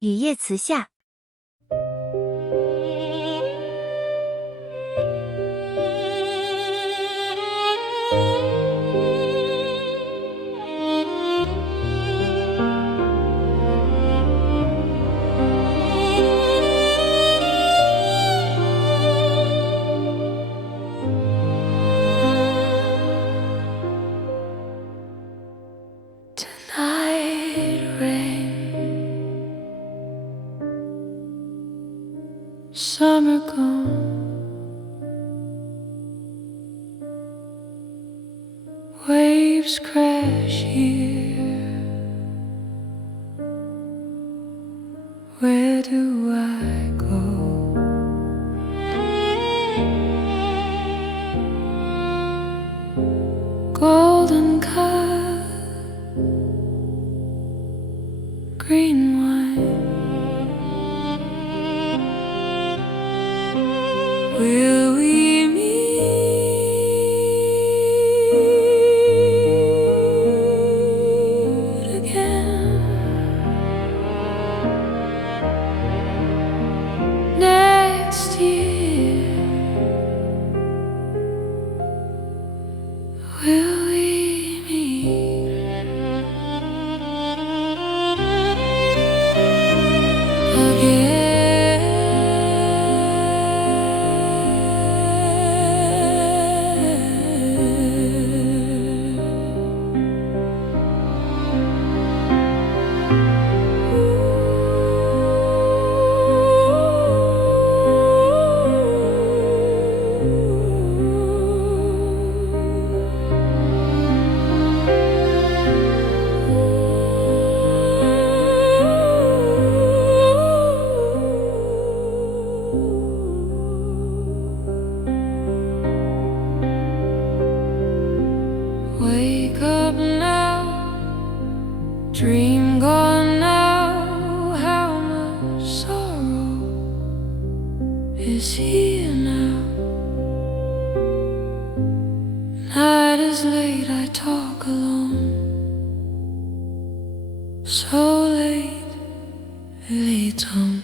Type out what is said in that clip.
雨夜辞夏。Summer gone, waves crash here. Where do I go? Golden cut, green wine. Will we meet again next year? Will we meet again? Wake up now, dream gone now. How much sorrow is here now? Night is late, I talk alone. So late, late home.